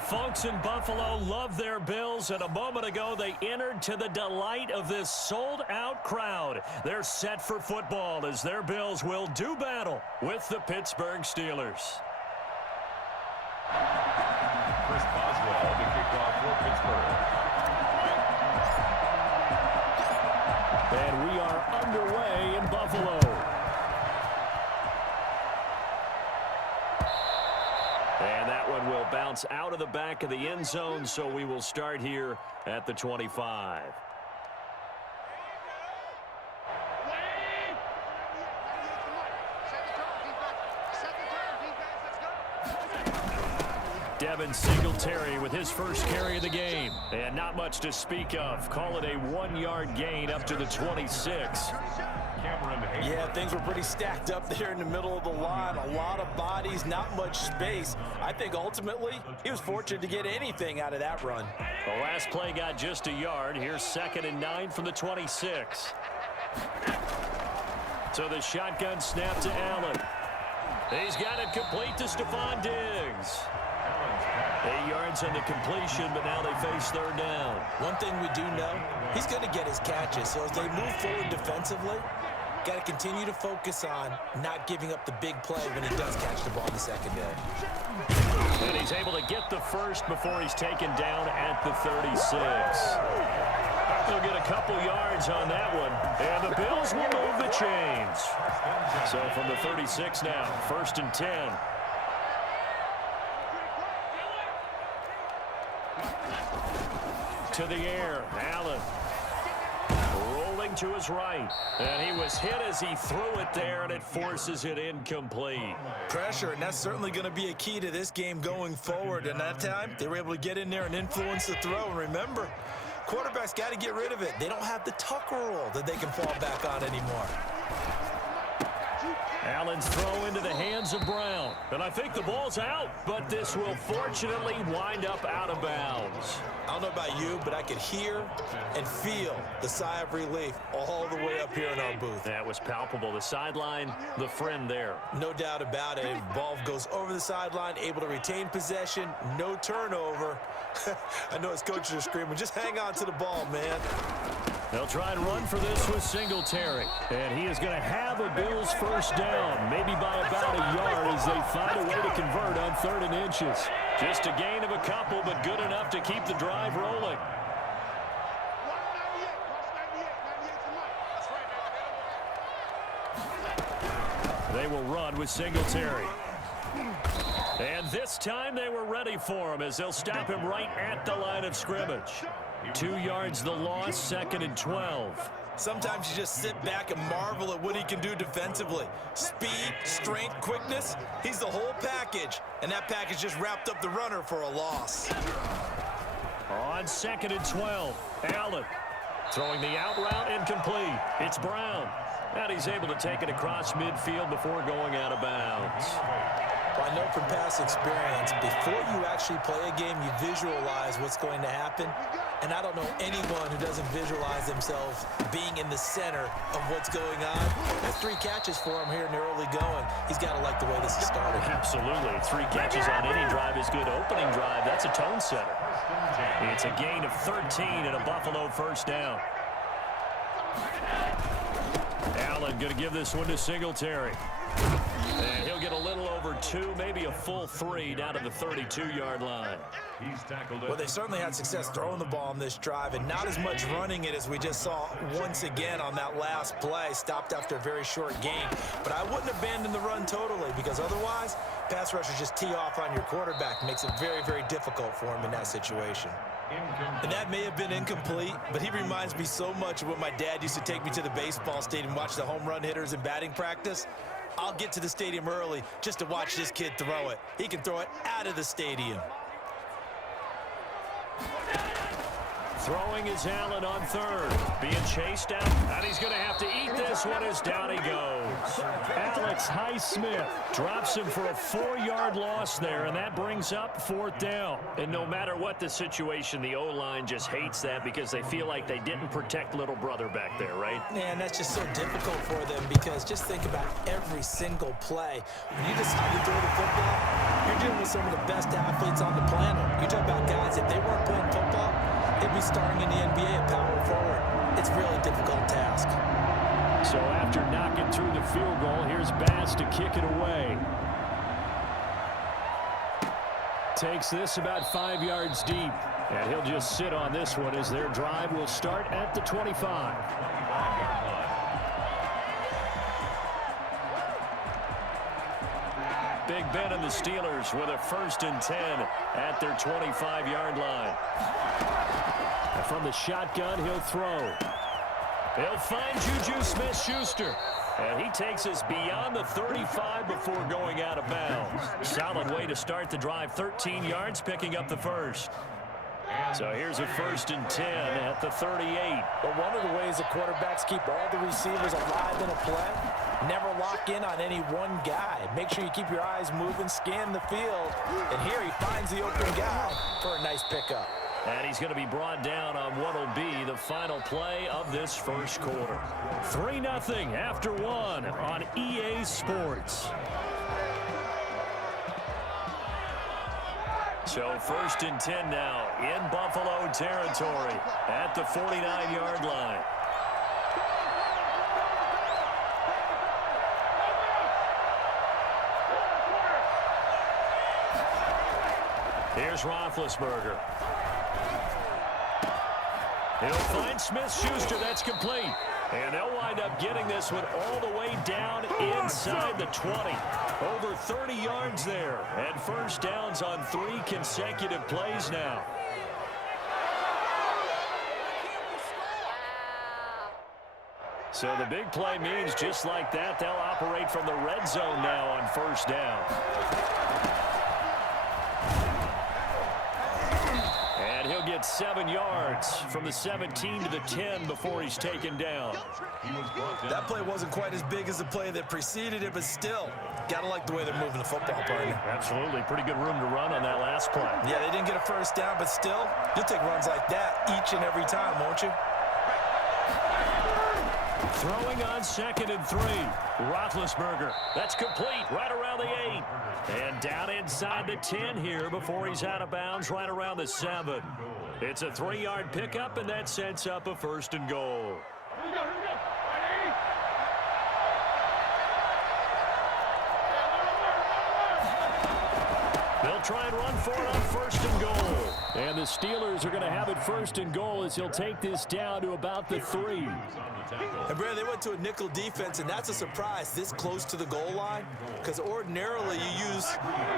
folks in Buffalo love their Bills, and a moment ago they entered to the delight of this sold-out crowd. They're set for football as their Bills will do battle with the Pittsburgh Steelers. Chris Boswell to kick off for Pittsburgh. And we are underway in Buffalo. And that one will bounce out of the back of the end zone, so we will start here at the 25. Devin Singletary with his first carry of the game. And not much to speak of. Call it a 1-yard gain up to the 26. Yeah, things were pretty stacked up there in the middle of the line. A lot of bodies, not much space. I think ultimately he was fortunate to get anything out of that run. The last play got just a yard. Here's 2nd and 9 from the 26. So the shotgun snap to Allen. He's got it complete to Stephon Diggs. 8 yards on the completion, but now they face 3rd down. One thing we do know, he's going to get his catches. So as they move forward defensively, got to continue to focus on not giving up the big play when he does catch the ball in the secondary. And he's able to get the first before he's taken down at the 36. They'll get a couple yards on that one, and the Bills will move the chains. So from the 36 now, 1st and 10. To the air, Allen. Rolling to his right. And he was hit as he threw it there, and it forces it incomplete. Pressure, and that's certainly going to be a key to this game going forward. And that time, they were able to get in there and influence the throw. And remember, quarterbacks got to get rid of it. They don't have the Tucker rule that they can fall back on anymore. Allen's throw into the hands of Brown. And I think the ball's out, but this will fortunately wind up out of bounds. I don't know about you, but I could hear and feel the sigh of relief all the way up here in our booth. That was palpable. The sideline, the friend there. No doubt about it. Ball goes over the sideline, able to retain possession, no turnover. I know his coaches are screaming, just hang on to the ball, man. They'll try and run for this with Singletary. And he is going to have a Bills first down, maybe by about a yard as they find a way to convert on 3rd and inches. Just a gain of a couple, but good enough to keep the drive rolling. They will run with Singletary. And this time they were ready for him as they'll stop him right at the line of scrimmage. 2 yards the loss, 2nd and 12. Sometimes you just sit back and marvel at what he can do defensively. Speed, strength, quickness, he's the whole package. And that package just wrapped up the runner for a loss. On 2nd and 12, Allen throwing the out route incomplete. It's Brown. And he's able to take it across midfield before going out of bounds. Well, I know from past experience, before you actually play a game, you visualize what's going to happen. And I don't know anyone who doesn't visualize themselves being in the center of what's going on. There's 3 catches for him here in the early going. He's got to like the way this is started. Absolutely. 3 catches on any drive is good. Opening drive, that's a tone setter. It's a gain of 13 and a Buffalo first down. Allen going to give this one to Singletary. And he'll get a little over 2, maybe a full 3 down to the 32-yard line. Well, they certainly had success throwing the ball on this drive, and not as much running it as we just saw once again on that last play. Stopped after a very short gain. But I wouldn't abandon the run totally, because otherwise, pass rushers just tee off on your quarterback. Makes it very, very difficult for him in that situation. And that may have been incomplete, but he reminds me so much of when my dad used to take me to the baseball stadium and watch the home run hitters in batting practice. I'll get to the stadium early just to watch this kid throw it. He can throw it out of the stadium. Throwing is Allen on third. Being chased out, and he's going to have to eat this one as down he goes. Alex Highsmith drops him for a 4-yard loss there, and that brings up 4th down. And no matter what the situation, the O-line just hates that because they feel like they didn't protect little brother back there, right? Man, that's just so difficult for them because just think about every single play. When you decide to throw the football, you're dealing with some of the best athletes on the planet. You talk about guys, if they weren't playing football, they'd be starring in the NBA at power forward. It's a really difficult task. So after knocking through the field goal, here's Bass to kick it away. Takes this about 5 yards deep. And he'll just sit on this one as their drive will start at the 25. Big Ben and the Steelers with a 1st and 10 at their 25-yard line. And from the shotgun, he'll throw. He'll find Juju Smith-Schuster. And he takes us beyond the 35 before going out of bounds. Solid way to start the drive. 13 yards, picking up the first. So here's a 1st and 10 at the 38. But one of the ways the quarterbacks keep all the receivers alive in a play, never lock in on any one guy. Make sure you keep your eyes moving, scan the field. And here he finds the open guy for a nice pickup. And he's going to be brought down on what will be the final play of this first quarter. 3-0 after 1 on EA Sports. So 1st and 10 now in Buffalo territory at the 49-yard line. Here's Roethlisberger. He'll find Smith-Schuster. That's complete. And they'll wind up getting this one all the way down inside the 20. Over 30 yards there. And 1st downs on 3 consecutive plays now. So the big play means just like that, they'll operate from the red zone now on 1st down. And he'll get 7 yards from the 17 to the 10 before he's taken down. That play wasn't quite as big as the play that preceded it, but still, gotta like the way they're moving the football, partner. Absolutely. Pretty good room to run on that last play. Yeah, they didn't get a 1st down, but still, you'll take runs like that each and every time, won't you? Throwing on 2nd and 3. Roethlisberger. That's complete right around the 8. And down inside the 10 here before he's out of bounds right around the 7. It's a 3-yard pickup, and that sets up a 1st and goal. They'll try and run for it on 1st and goal. And the Steelers are going to have it 1st and goal as he'll take this down to about the 3. And Brad, they went to a nickel defense, and that's a surprise this close to the goal line, because ordinarily you use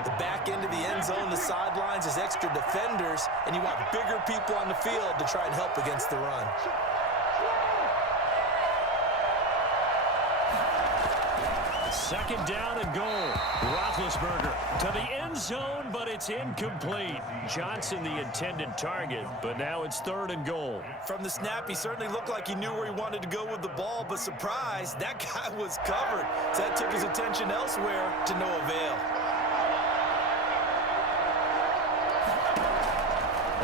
the back end of the end zone, the sidelines as extra defenders, and you want bigger people on the field to try and help against the run. Second down and goal. Roethlisberger to the end zone, but it's incomplete. Johnson the intended target, but now it's 3rd and goal. From the snap, he certainly looked like he knew where he wanted to go with the ball, but surprise, that guy was covered. So that took his attention elsewhere to no avail.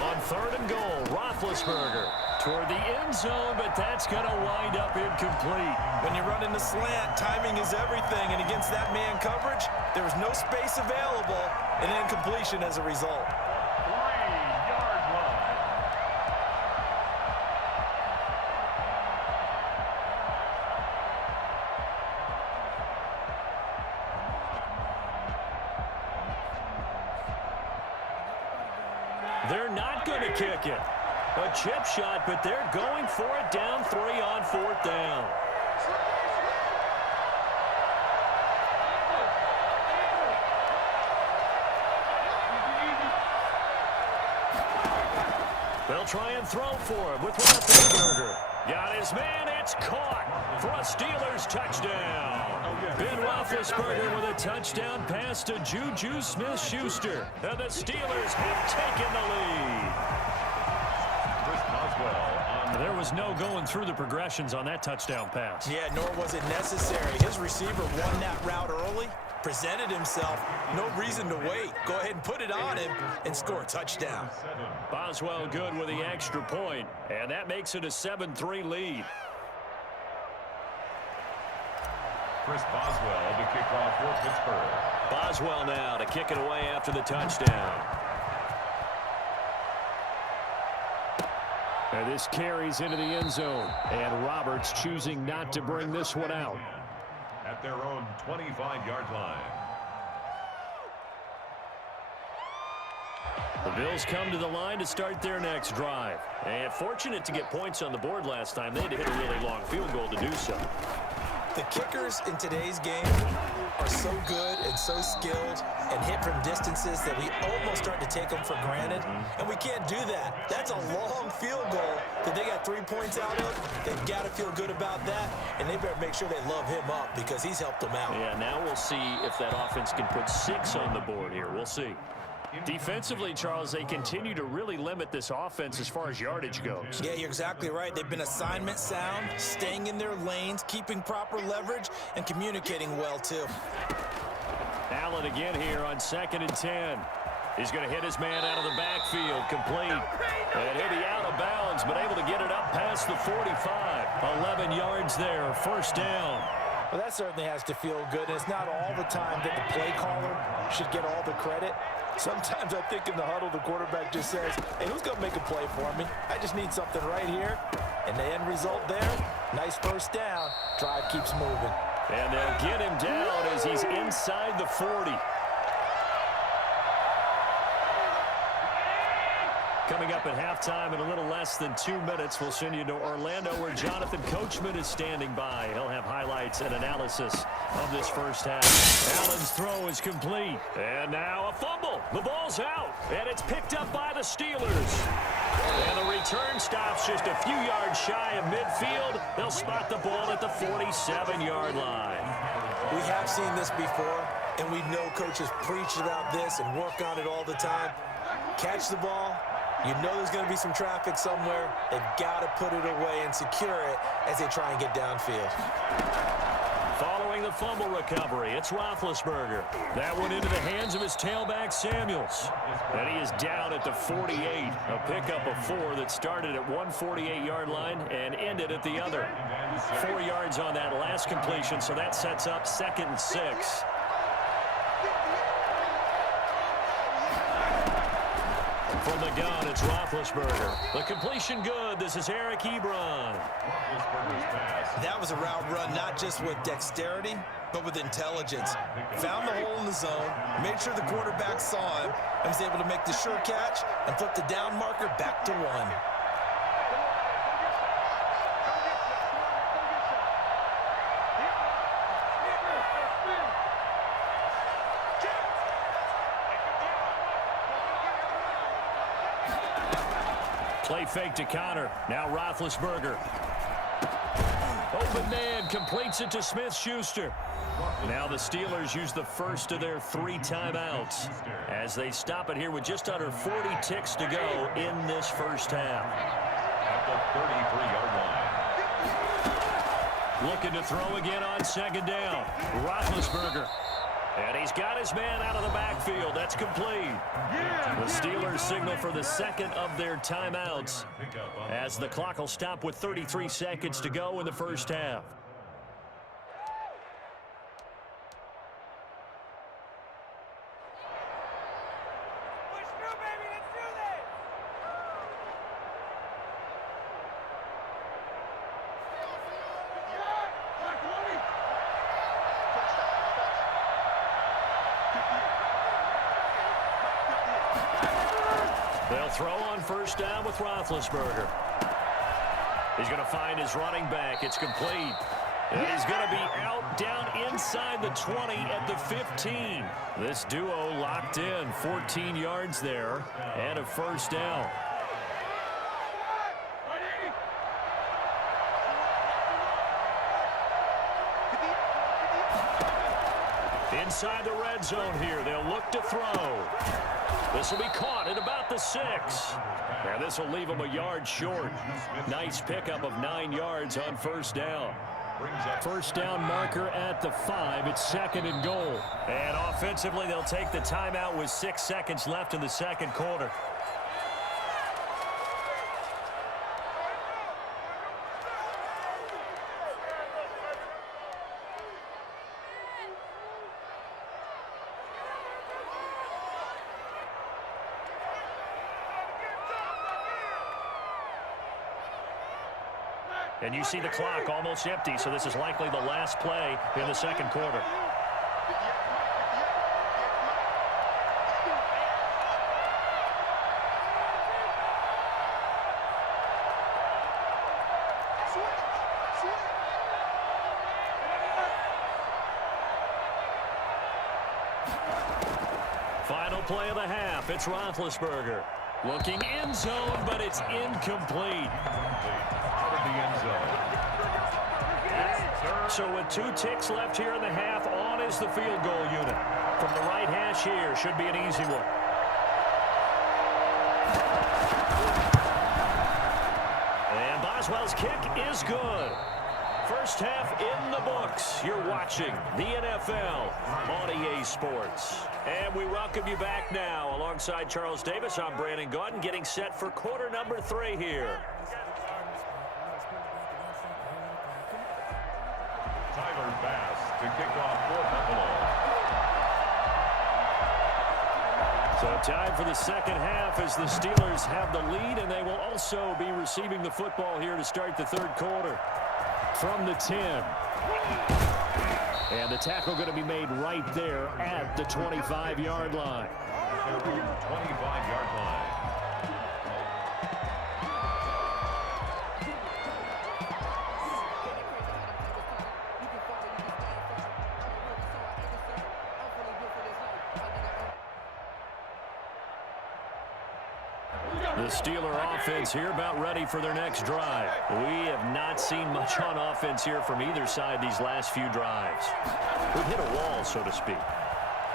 On 3rd and goal, Roethlisberger toward the end zone, but that's going to wind up incomplete. When you run in the slant, timing is everything, and against that man coverage, there was no space available, and incompletion as a result. 3-yard line. They're not going to kick it. A chip shot, but they're going for it down 3 on 4th down. They'll try and throw for him with Roethlisberger. Got his man. It's caught for a Steelers touchdown. Ben Roethlisberger with a touchdown pass to Juju Smith-Schuster. And the Steelers have taken the lead. was no going through the progressions on that touchdown pass. Yeah, nor was it necessary. His receiver won that route early, presented himself. No reason to wait. Go ahead and put it on him and score a touchdown. Boswell good with the extra point, and that makes it a 7-3 lead. Chris Boswell, the kickoff for Pittsburgh. Boswell now to kick it away after the touchdown. And this carries into the end zone, and Roberts choosing not to bring this one out. At their own 25-yard line. The Bills come to the line to start their next drive. And fortunate to get points on the board last time. They had to hit a really long field goal to do so. The kickers in today's game are so good and so skilled and hit from distances that we almost start to take them for granted. And we can't do that. That's a long field goal that they got 3 points out of. They've got to feel good about that, and they better make sure they love him up because he's helped them out. Yeah, now we'll see if that offense can put 6 on the board here. We'll see. Defensively, Charles, they continue to really limit this offense as far as yardage goes. Yeah, you're exactly right. They've been assignment sound, staying in their lanes, keeping proper leverage, and communicating well, too. Allen again here on 2nd and 10. He's going to hit his man out of the backfield, complete. And he'll be out of bounds, but able to get it up past the 45. 11 yards there, first down. Well, that certainly has to feel good. And it's not all the time that the play caller should get all the credit. Sometimes I think in the huddle, the quarterback just says, hey, who's going to make a play for me? I just need something right here. And the end result there, nice first down. Drive keeps moving. And they'll get him down as he's inside the 40. Coming up at halftime in a little less than 2 minutes, we'll send you to Orlando where Jonathan Coachman is standing by. He'll have highlights and analysis of this first half. Allen's throw is complete. And now a fumble. The ball's out, and it's picked up by the Steelers. And the return stops just a few yards shy of midfield. They'll spot the ball at the 47-yard line. We have seen this before, and we know coaches preach about this and work on it all the time. Catch the ball. You know there's going to be some traffic somewhere. They've got to put it away and secure it as they try and get downfield. Following the fumble recovery, it's Roethlisberger. That one into the hands of his tailback, Samuels. And he is down at the 48. A pickup of 4 that started at one 48-yard line and ended at the other. 4 yards on that last completion, so that sets up 2nd and 6. From the gun, it's Roethlisberger. The completion good. This is Eric Ebron. That was a route run not just with dexterity, but with intelligence. Found the hole in the zone, made sure the quarterback saw him, and was able to make the sure catch and flip the down marker back to 1. Play fake to Connor. Now Roethlisberger. Open man completes it to Smith-Schuster. Now the Steelers use the first of their 3 timeouts as they stop it here with just under 40 ticks to go in this first half. At the 33-yard line. Looking to throw again on 2nd down. Roethlisberger. And he's got his man out of the backfield. That's complete. The Steelers signal for the 2nd of their timeouts as the clock will stop with 33 seconds to go in the first half. They'll throw on first down with Roethlisberger. He's going to find his running back. It's complete. And he's going to be out down inside the 20 at the 15. This duo locked in. 14 yards there and a first down. Inside the red zone here, they'll look to throw. This will be caught at about the 6. And this will leave them a yard short. Nice pickup of 9 yards on first down. First down marker at the 5. It's 2nd and goal. And offensively, they'll take the timeout with 6 seconds left in the second quarter. And you see the clock almost empty, so this is likely the last play in the second quarter. Final play of the half. It's Roethlisberger. Looking end zone, but it's incomplete. Out of the end zone. So with 2 ticks left here in the half, on is the field goal unit. From the right hash here, should be an easy one. And Boswell's kick is good. First half in the books. You're watching the NFL on EA Sports. And we welcome you back now. Alongside Charles Davis, I'm Brandon Gaudin, getting set for quarter number 3 here. Tyler Bass to kick off for Buffalo. So time for the second half as the Steelers have the lead, and they will also be receiving the football here to start the third quarter. From the 10. And the tackle going to be made right there at the 25-yard line. 25-yard line. The Steeler offense here about ready for their next drive. We have not seen much on offense here from either side these last few drives. We've hit a wall, so to speak.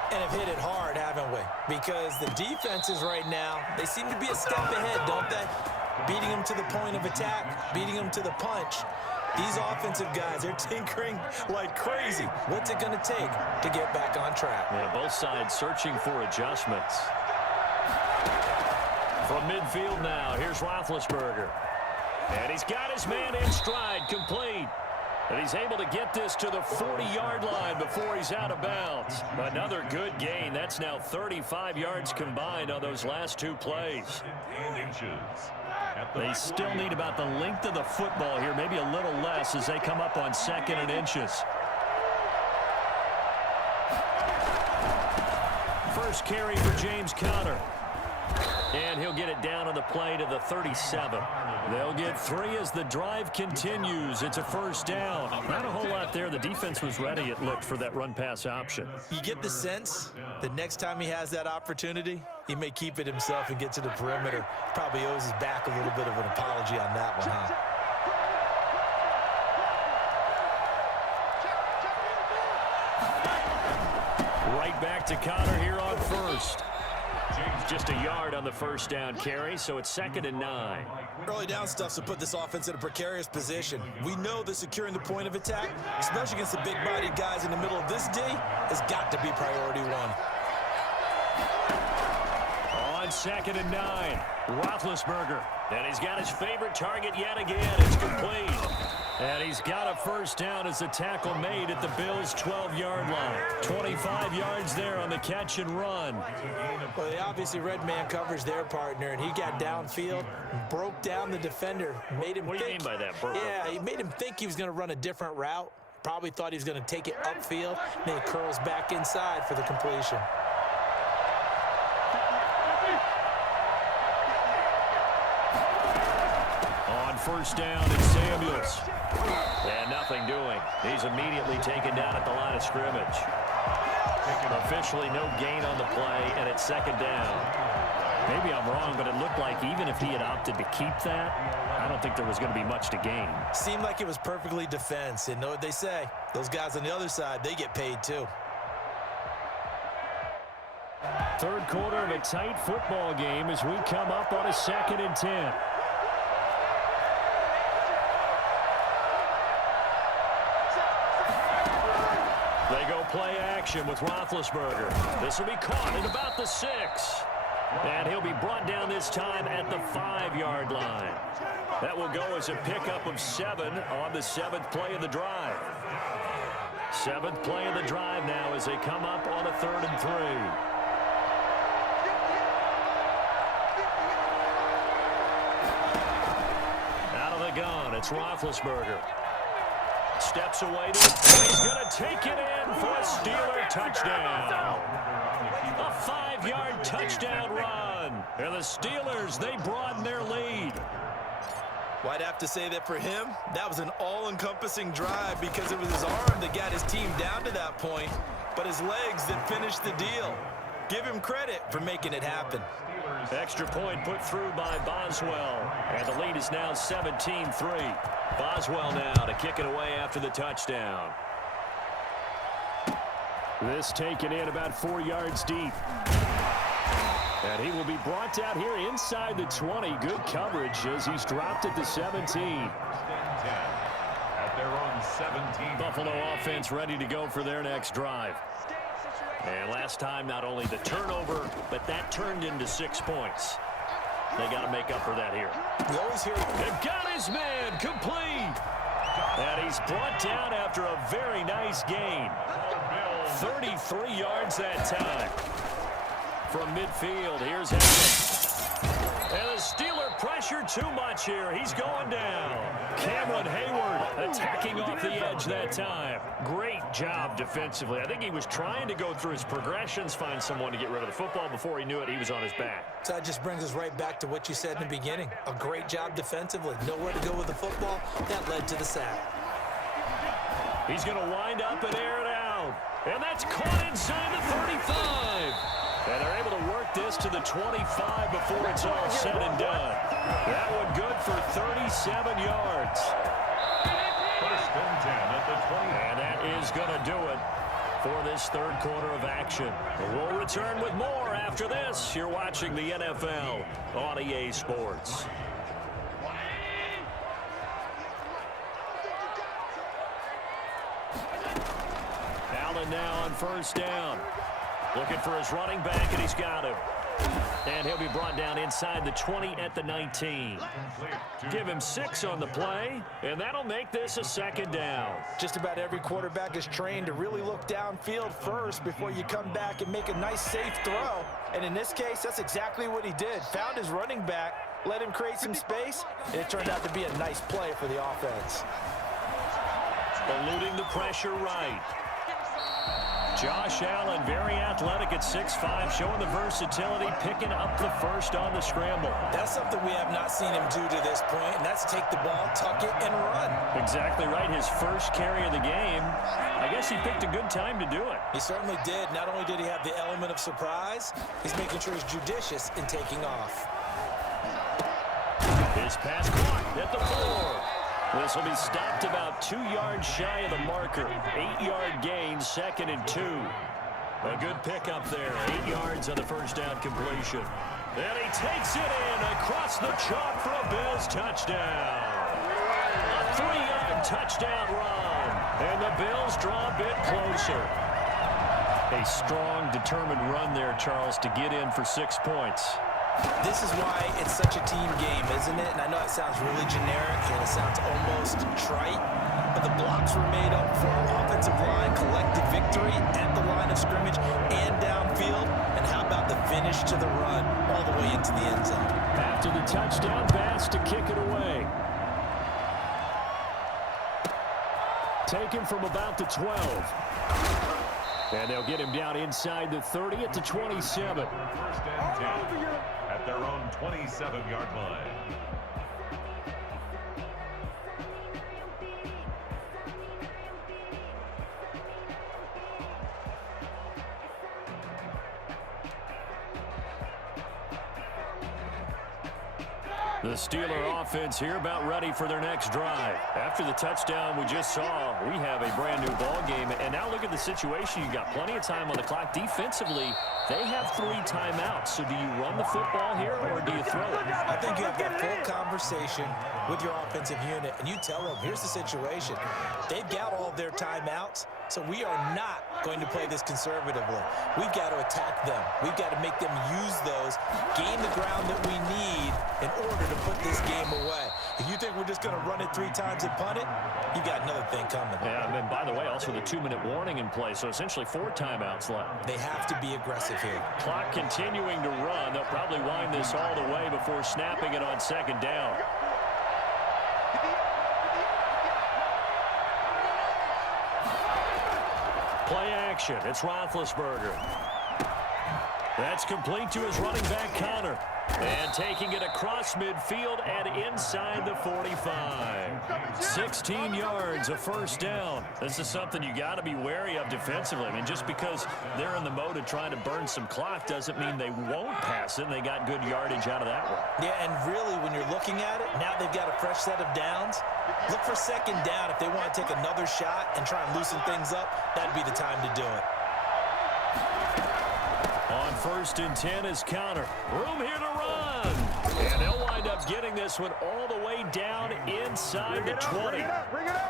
And have hit it hard, haven't we? Because the defenses right now, they seem to be a step ahead, don't they? Beating them to the point of attack, beating them to the punch. These offensive guys, they're tinkering like crazy. What's it going to take to get back on track? Yeah, both sides searching for adjustments. From midfield now, here's Roethlisberger. And he's got his man in stride, complete. And he's able to get this to the 40-yard line before he's out of bounds. Another good gain. That's now 35 yards combined on those last 2 plays. They still need about the length of the football here, maybe a little less as they come up on 2nd and inches. First carry for James Conner. And he'll get it down on the play to the 37. They'll get 3 as the drive continues. It's a first down. Not a whole lot there. The defense was ready, it looked, for that run-pass option. You get the sense the next time he has that opportunity, he may keep it himself and get to the perimeter. Probably owes his back a little bit of an apology on that one, huh? Right back to Conner here on first. Just a yard on the first down carry, so it's 2nd and 9. Early down stuff's to put this offense in a precarious position. We know that securing the point of attack, especially against the big-bodied guys in the middle of this D, has got to be priority 1. On 2nd and 9, Roethlisberger. And he's got his favorite target yet again. It's complete. And he's got a first down as the tackle made at the Bills' 12-yard line. 25 yards there on the catch and run. Well, they obviously read man coverage their partner, and he got downfield, broke down the defender, made him What do you mean by that, Burrow? Yeah, he made him think he was going to run a different route. Probably thought he was going to take it upfield, then he curls back inside for the completion. On first down, it's Samuels. And nothing doing. He's immediately taken down at the line of scrimmage. Officially no gain on the play, and it's 2nd down. Maybe I'm wrong, but it looked like even if he had opted to keep that, I don't think there was going to be much to gain. Seemed like it was perfectly defense, and know what they say. Those guys on the other side, they get paid too. Third quarter of a tight football game as we come up on a 2nd and 10. They go play action with Roethlisberger. This will be caught at about the 6. And he'll be brought down this time at the 5-yard line. That will go as a pickup of 7 on the 7th play of the drive. 7th play of the drive now as they come up on a 3rd and 3. Out of the gun, it's Roethlisberger. Steps away to it. He's going to take it in for a Steeler touchdown. A 5-yard touchdown run. And the Steelers, they broaden their lead. Well, I'd have to say that for him, that was an all-encompassing drive because it was his arm that got his team down to that point, but his legs that finished the deal. Give him credit for making it happen. Extra point put through by Boswell. And the lead is now 17-3. Boswell now to kick it away after the touchdown. This taken in about 4 yards deep. And he will be brought out here inside the 20. Good coverage as he's dropped at the 17. At their own 17. Buffalo offense ready to go for their next drive. And last time, not only the turnover, but that turned into 6 points. They got to make up for that here. We always hear They've got his man complete. And he's brought down after a very nice gain. 33 yards that time. From midfield, here's Hammond. And the Steeler pressure too much here. He's going down. Cameron Hayward attacking off the edge that time. Great job defensively. I think he was trying to go through his progressions, find someone to get rid of the football. Before he knew it, he was on his back. So that just brings us right back to what you said in the beginning. A great job defensively. Nowhere to go with the football. That led to the sack. He's going to wind up and air it out. And that's caught inside the 35. And they're able to work this to the 25 before it's all said and done. That one good for 37 yards. First and 10 at the 20. And that is going to do it for this third quarter of action. We'll return with more after this. You're watching the NFL on EA Sports. Allen now on first down. Looking for his running back, and he's got him. And he'll be brought down inside the 20 at the 19. Give him 6 on the play, and that'll make this a 2nd down. Just about every quarterback is trained to really look downfield first before you come back and make a nice, safe throw. And in this case, that's exactly what he did. Found his running back, let him create some space, and it turned out to be a nice play for the offense. Eluding the pressure right. Josh Allen, very athletic at 6'5", showing the versatility, picking up the first on the scramble. That's something we have not seen him do to this point, and that's take the ball, tuck it, and run. Exactly right. His first carry of the game. I guess he picked a good time to do it. He certainly did. Not only did he have the element of surprise, he's making sure he's judicious in taking off. His pass caught at the 4. This will be stopped about 2 yards shy of the marker. 8-yard gain, 2nd and 2. A good pickup there. 8 yards on the first down completion. And he takes it in across the chalk for a Bills touchdown. A 3-yard touchdown run. And the Bills draw a bit closer. A strong, determined run there, Charles, to get in for 6 points. This is why it's such a team game, isn't it? And I know it sounds really generic and it sounds almost trite, but the blocks were made up for our offensive line, collected victory at the line of scrimmage and downfield. And how about the finish to the run all the way into the end zone? After the touchdown pass to kick it away. Taken from about the 12. And they'll get him down inside the 30 at the 27. First and 10 at their own 27-yard line. The Steeler offense here about ready for their next drive. After the touchdown we just saw, we have a brand new ball game. And now look at the situation. You got plenty of time on the clock. Defensively, they have 3 timeouts. So do you run the football here or do you throw it? I think you have that full conversation with your offensive unit, and you tell them, here's the situation. They've got all their timeouts, so we are not going to play this conservatively. We've got to attack them. We've got to make them use those, gain the ground that we need in order to put this game away. If you think we're just going to run it 3 times and punt it, you got another thing coming. Yeah, and then, by the way, also the 2-minute warning in play, so essentially 4 timeouts left. They have to be aggressive here. Clock continuing to run. They'll probably wind this all the way before snapping it on 2nd down. Play action. It's Roethlisberger. That's complete to his running back, Connor. And taking it across midfield and inside the 45. 16 yards, a first down. This is something you got to be wary of defensively. I mean, just because they're in the mode of trying to burn some clock doesn't mean they won't pass it, and they got good yardage out of that one. Yeah, and really, when you're looking at it, now they've got a fresh set of downs. Look for 2nd down. If they want to take another shot and try and loosen things up, that'd be the time to do it. On 1st and 10 is Connor. Room here to run. And they'll wind up getting this one all the way down inside the 20.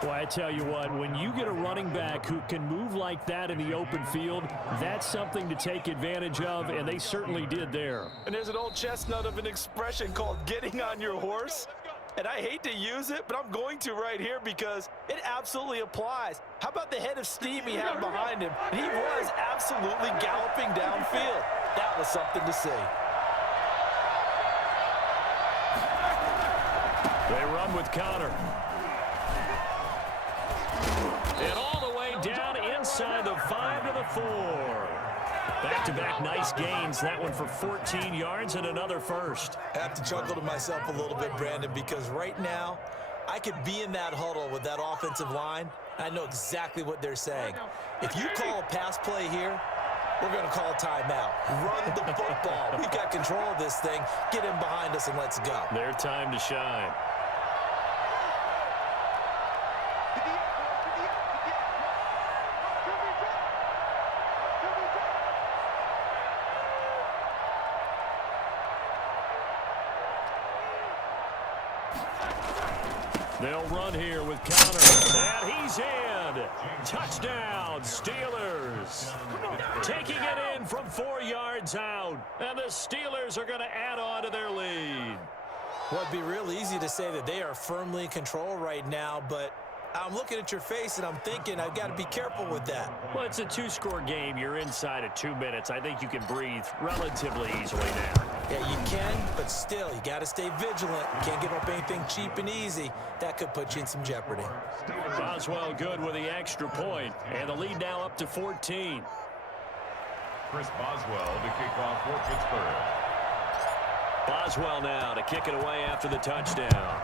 Boy, I tell you what, when you get a running back who can move like that in the open field, that's something to take advantage of, and they certainly did there. And there's an old chestnut of an expression called getting on your horse. And I hate to use it, but I'm going to right here because it absolutely applies. How about the head of steam he had behind him? And he was absolutely galloping downfield. That was something to see. They run with Connor. And all the way down inside the 5 to the 4. Back-to-back nice gains. That one for 14 yards and another first. I have to chuckle to myself a little bit, Brandon, because right now I could be in that huddle with that offensive line. I know exactly what they're saying. If you call a pass play here, we're going to call a timeout. Run the football. We've got control of this thing. Get in behind us and let's go. Their time to shine. They'll run here with Connor. And he's in. Touchdown, Steelers. Taking it in from 4 yards out. And the Steelers are going to add on to their lead. Well, it'd be real easy to say that they are firmly in control right now, but I'm looking at your face and I'm thinking I've got to be careful with that. Well, it's a 2-score game. You're inside of 2 minutes. I think you can breathe relatively easily now. Yeah, you can, but still, you got to stay vigilant. You can't give up anything cheap and easy. That could put you in some jeopardy. Boswell good with the extra point, and the lead now up to 14. Chris Boswell to kick off for Pittsburgh. Boswell now to kick it away after the touchdown.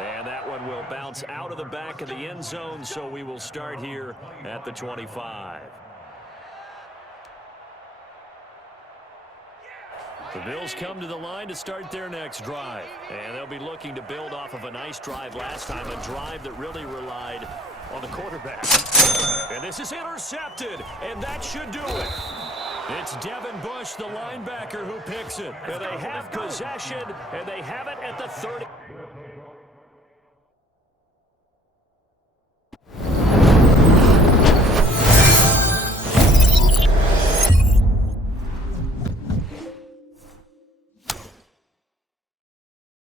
And that one will bounce out of the back of the end zone, so we will start here at the 25. The Bills come to the line to start their next drive. And they'll be looking to build off of a nice drive last time, a drive that really relied on the quarterback. And this is intercepted, and that should do it. It's Devin Bush, the linebacker, who picks it. And they have possession, and they have it at the 30.